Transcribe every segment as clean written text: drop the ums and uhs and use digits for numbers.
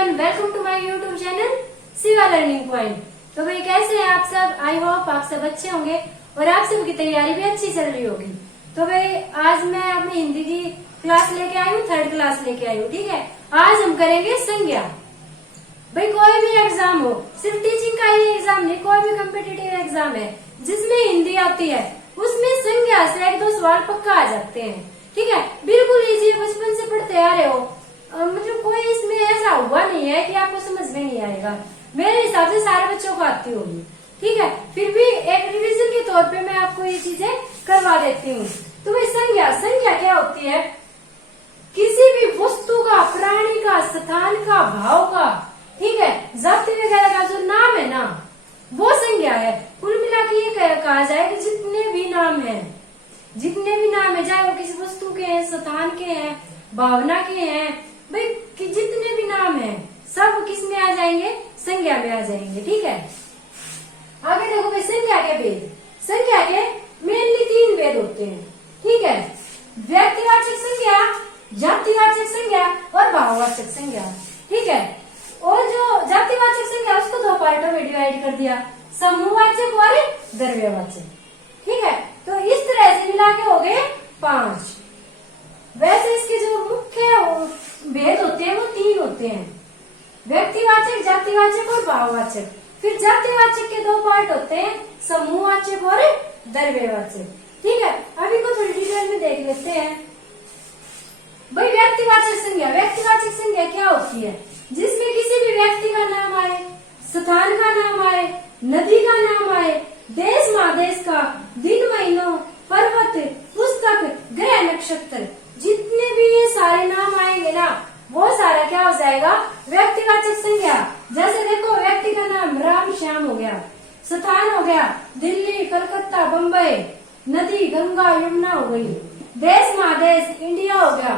Everyone, welcome to my YouTube channel Shiva learning point. तो भाई कैसे हैं आप सब? आई होप आप सब अच्छे होंगे और आप सबकी तैयारी भी अच्छी चल रही होगी। तो भाई आज मैं अपनी हिंदी की क्लास लेके आई हूँ, 3rd क्लास लेके आई हूँ। ठीक है, आज हम करेंगे संज्ञा। भाई कोई भी एग्जाम हो, सिर्फ टीचिंग का ही एग्जाम नहीं, कोई भी कम्पिटिटिव एग्जाम है जिसमें हिंदी आती है उसमें संज्ञा से 1-2 सवाल पक्का आ जाते हैं। ठीक है, बिल्कुल इजी है, बचपन से पढ़ते आ रहे हो। मतलब कोई इसमें ऐसा हुआ नहीं है कि आपको समझ में नहीं आएगा। मेरे हिसाब से सारे बच्चों को आती होगी। ठीक है, फिर भी एक रिवीजन के तौर पे मैं आपको ये चीजें करवा देती हूँ। तो भाई संज्ञा क्या होती है? किसी भी वस्तु का, प्राणी का, स्थान का, भाव का, ठीक है, जाति वगैरह का जो नाम है ना, वो संज्ञा है। कुल मिला के ये कहा जाए कि जितने भी नाम है, चाहे वो किसी वस्तु के हैं, स्थान के हैं, भावना के हैं, भाई कि जितने भी नाम हैं सब किस में आ जाएंगे? संज्ञा में आ जाएंगे। ठीक है, आगे देखो भाई संज्ञा के भेद। संज्ञा के मेनली 3 भेद होते हैं। ठीक है, व्यक्तिवाचक संज्ञा, जातिवाचक संज्ञा और भाववाचक संज्ञा। ठीक है, और जो जातिवाचक संज्ञा उसको 2 पार्टों में डिवाइड कर दिया, समूहवाचक और द्रव्यवाचक। ठीक है, तो इस तरह से मिला के हो गए 5। वैसे इसके जो मुख्य भेद होते हैं वो 3 होते हैं, व्यक्तिवाचक, जातिवाचक और भाववाचक। फिर जातिवाचक के 2 पार्ट होते हैं, समूहवाचक और द्रव्यवाचक। ठीक है, अभी को थोड़ी डिटेल में देख लेते हैं। भाई व्यक्तिवाचक संज्ञा क्या होती है? जिसमें किसी भी व्यक्ति का नाम आए, स्थान का नाम आए, नदी का नाम आए, देश महादेश का, दिन महीनों, पर्वत, पुस्तक, ग्रह, नक्षत्र, जितने भी ये सारे नाम आएंगे ना, वो सारा क्या हो जाएगा? व्यक्तिवाचक संज्ञा। जैसे देखो, व्यक्ति का नाम राम श्याम हो गया, स्थान हो गया दिल्ली, कलकत्ता, बम्बई, नदी गंगा यमुना हो गई, देश महादेश इंडिया हो गया,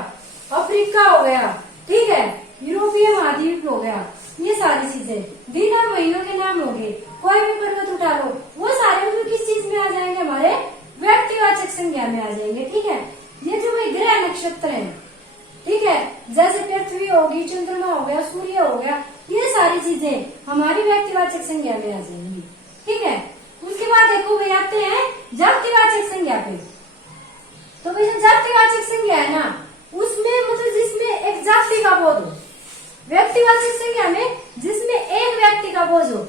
अफ्रीका हो गया, ठीक है, यूरोपीय महाद्वीप हो गया, ये सारी चीजें। दिन और महीनों के नाम हो गए, कोई भी पर्वत उठा लो, वो सारे मतलब किस चीज में आ जाएंगे? हमारे व्यक्तिवाचक संज्ञा में आ जाएंगे। ठीक है, ये जो भाई ग्रह नक्षत्र है, ठीक है, जैसे पृथ्वी होगी, चंद्रमा हो गया, सूर्य हो गया, ये सारी चीजें हमारी व्यक्तिवाचक संज्ञा में आ जाएंगी। ठीक है, उसके बाद देखो भाई आते हैं जातिवाचक संज्ञा पे। तो भाई जो जातिवाचक संज्ञा है ना, उसमें मतलब जिसमें एक जाति का बोध हो। व्यक्तिवाचक संज्ञा में जिसमें एक व्यक्ति का बोध हो,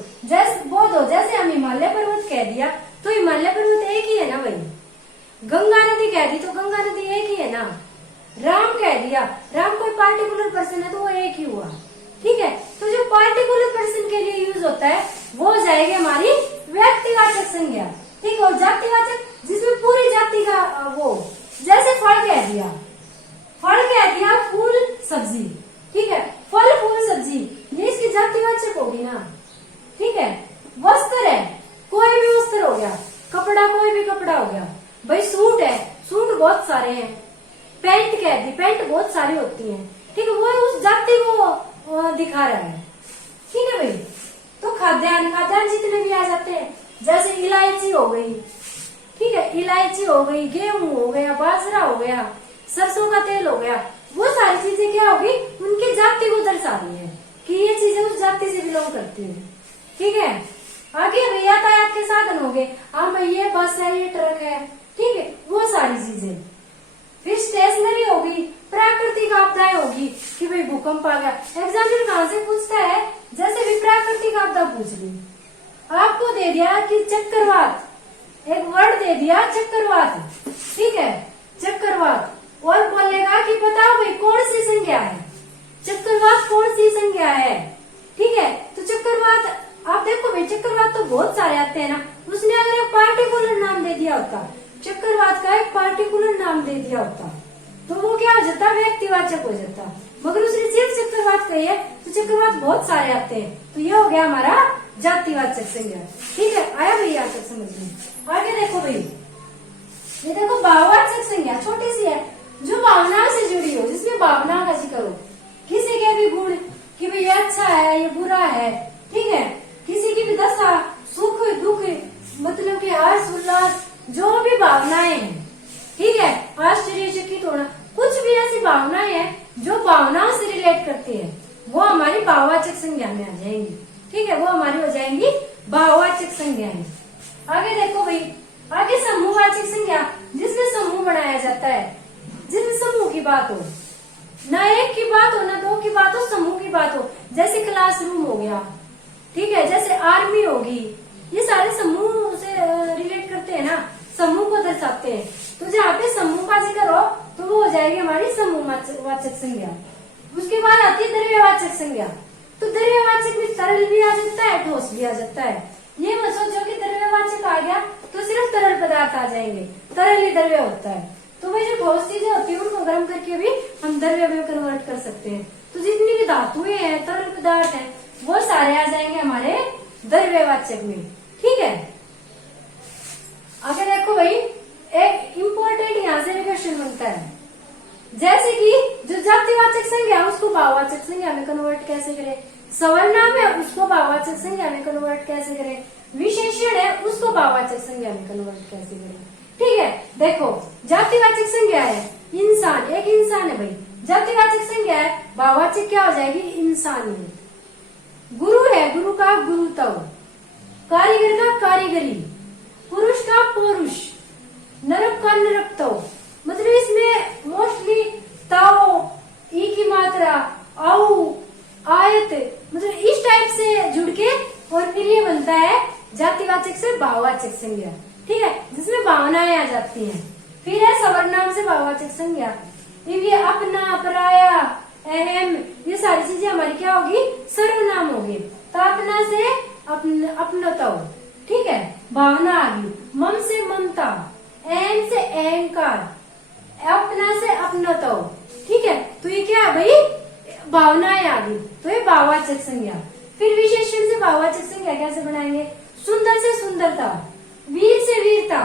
जैसे हम हिमालय पर्वत कह दिया तो हिमालय पर्वत एक ही है ना भाई। गंगा नदी कह दी तो गंगा नदी एक ही है ना। राम कह दिया, राम कोई पार्टिकुलर पर्सन है तो वो एक ही हुआ। ठीक है, तो जो पार्टिकुलर पर्सन के लिए यूज होता है वो हो जाएगी हमारी व्यक्तिवाचक संज्ञा। ठीक है, और जातिवाचक जिसमें पूरी जाति का वो, जैसे फल कह दिया फूल सब्जी, ठीक है, फल फूल सब्जी, ये इसकी जातिवाचक होगी ना। ठीक है, वस्त्र है, कोई भी वस्त्र हो गया, कपड़ा कोई भी कपड़ा हो गया। भाई सूट है, सूट बहुत सारे हैं। पैंट कह दी, पैंट बहुत सारी होती है। ठीक है, वो उस जाति को दिखा रहा है। ठीक है भाई, तो खाद्यान्न जितने भी आ जाते हैं, जैसे इलायची हो गई, ठीक है, इलायची हो गई, गेहूं हो गया, बाजरा हो गया, सरसों का तेल हो गया, वो सारी चीजें क्या होगी? उनकी जाति को दर्शा रही है कि ये चीजें उस जाति से बिलोंग करती है। ठीक है, आगे यातायात के साधन हो गए, हाँ ये बस है, ये ट्रक है, ठीक है, वो सारी चीजें। फिर स्टेशनरी होगी, प्राकृतिक आपदाएं होगी कि भाई भूकंप आ गया। एग्जामिनर कहाँ से पूछता है? जैसे भी प्राकृतिक आपदा पूछ ली, आपको दे दिया कि चक्रवात, एक वर्ड दे दिया चक्रवात, ठीक है, चक्रवात, और बोलेगा कि बताओ भाई कौन सी संज्ञा है, चक्रवात कौन सी संज्ञा है। ठीक है, तो चक्रवात आप देखो भाई, चक्रवात तो बहुत सारे आते हैं ना, उसने अगर एक पार्टिकुलर नाम दे दिया होता, चक्रवात का एक पार्टिकुलर नाम दे दिया होता, तो वो क्या हो जाता? व्यक्तिवाचक हो जाता। मगर उसने सिर्फ चक्रवात कही है, तो चक्रवात बहुत सारे आते हैं, तो ये हो गया हमारा जातिवाचक संज्ञा। ठीक है, आया भाई यहाँ तक समझ में? आगे देखो भाई, ये देखो भाववाचक संज्ञा, छोटी सी है, जो भावनाओं से जुड़ी हो, जिसमें भावनाओं का जिक्र हो, किसी के भी गुण कि भाई ये अच्छा है, ये बुरा है, ठीक है, किसी की भी दशा, सुख दुख, मतलब कि हर्ष उल्लास, जो भी भावनाएं हैं, ठीक है, आश्चर्यचकित होना, कुछ भी ऐसी भावनाएं हैं जो भावनाओं से रिलेट करती है, वो हमारी भाववाचक संज्ञा में आ जाएंगी। ठीक है, वो हमारी हो जाएंगी भाववाचक संज्ञाएं। आगे देखो भाई, आगे समूहवाचक संज्ञा, जिसमें समूह बनाया जाता है, जिसमें समूह की बात हो, ना एक की बात हो ना दो की बात हो, समूह की बात हो। जैसे क्लासरूम हो गया, ठीक है, जैसे आर्मी होगी, ये सारे समूह से रिलेट करते हैं ना, समूह को दर्शाते हैं। तो जहाँ पे समूह का जिक्र हो तो वो हो जाएगी हमारी समूहवाचक संज्ञा। उसके बाद आती है द्रव्यवाचक संज्ञा। तो द्रव्यवाचक में तरल भी आ जाता है, ठोस भी आ जाता है। ये मत सोचो कि द्रव्यवाचक आ गया तो सिर्फ तरल पदार्थ आ जाएंगे, तरल ही द्रव्य होता है। तो वही जो ठोस चीजें होती है उनको गर्म करके भी हम द्रव्य में कन्वर्ट कर सकते हैं। तो जितनी भी धातुएं हैं, तरल पदार्थ है, वो सारे आ जाएंगे हमारे द्रव्यवाचक में। ठीक है, आगे देखो भाई, एक इम्पोर्टेंट यहाँ से क्वेश्चन बनता है, जैसे कि जो जातिवाचक संज्ञा उसको भाववाचक संज्ञा में कन्वर्ट कैसे करें, सवर्नाम है उसको भाववाचक संज्ञा में कन्वर्ट कैसे करें, विशेषण है उसको भाववाचक संज्ञा में कन्वर्ट कैसे करें। ठीक है, देखो जातिवाचक संज्ञा है इंसान, एक इंसान है भाई, जातिवाचक संज्ञा है, भाववाचक क्या हो जाएगी, इंसानी। गुरु है, गुरु का गुरुत्व, कारीगर का कारीगरी, पुरुष का पुरुष, नरक का नरकत्व। मतलब इसमें मोस्टली ताओ, ई की मात्रा, औ, आयत, मतलब इस टाइप से जुड़ के और फिर ये बनता है जातिवाचक से भाववाचक संज्ञा। ठीक है, जिसमें भावनाएं आ जाती हैं। फिर है सवर्नाम से भाववाचक संज्ञा, ये अपना, पराया, अहम, ये सारी चीजें हमारी क्या होगी, सर्वनाम होगी। तो अपना से अपनत्व, ठीक है, भावना आ गई। मम से ममता, अहम से अहंकार, अपना से अपनत्व। ठीक है, तो ये क्या है भाई, भावनाएं आ गई, तो ये भाववाचक संज्ञा। फिर विशेषण से भाववाचक संज्ञा कैसे बनाएंगे, सुंदर से सुंदरता, वीर से वीरता,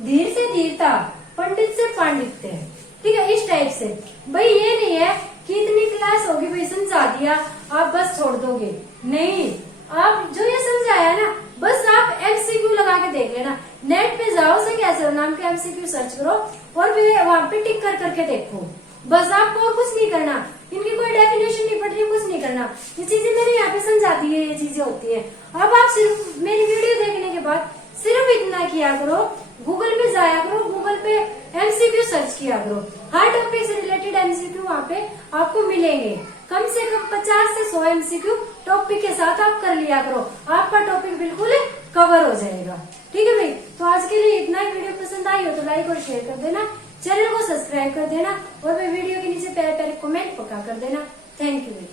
धीर से धीरता, पंडित से पांडित्य। ठीक है, इस टाइप से। भाई ये नहीं है कि इतनी क्लास होगी भाई समझा दिया आप बस छोड़ दोगे, नहीं, आप जो ये समझाया ना बस आप एमसीक्यू लगा के देख लेना। नेट पे जाओ, से कैसे नाम के एमसीक्यू सर्च करो और फिर वहां पे टिक कर करके देखो, बस आपको और कुछ नहीं करना। इनकी कोई डेफिनेशन नहीं पढ़ रही, कुछ नहीं करना, ये चीजें मैंने यहाँ पे समझा दी है, ये चीजें होती है। अब आप सिर्फ मेरी वीडियो देखने के बाद सिर्फ इतना किया करो, गूगल पे जाया करो, गूगल पे एमसीक्यू सर्च किया करो, हर टॉपिक से रिलेटेड एमसीक्यू वहाँ पे आपको मिलेंगे। कम से कम 50 से 100 एमसीक्यू टॉपिक के साथ आप कर लिया करो, आपका टॉपिक बिल्कुल कवर हो जाएगा। ठीक है भाई, तो आज के लिए इतना ही। वीडियो पसंद आई हो तो लाइक और शेयर कर देना, चैनल को सब्सक्राइब कर देना और वीडियो के नीचे प्यारे प्यारे कमेंट पक्का कर देना। थैंक यू भाई।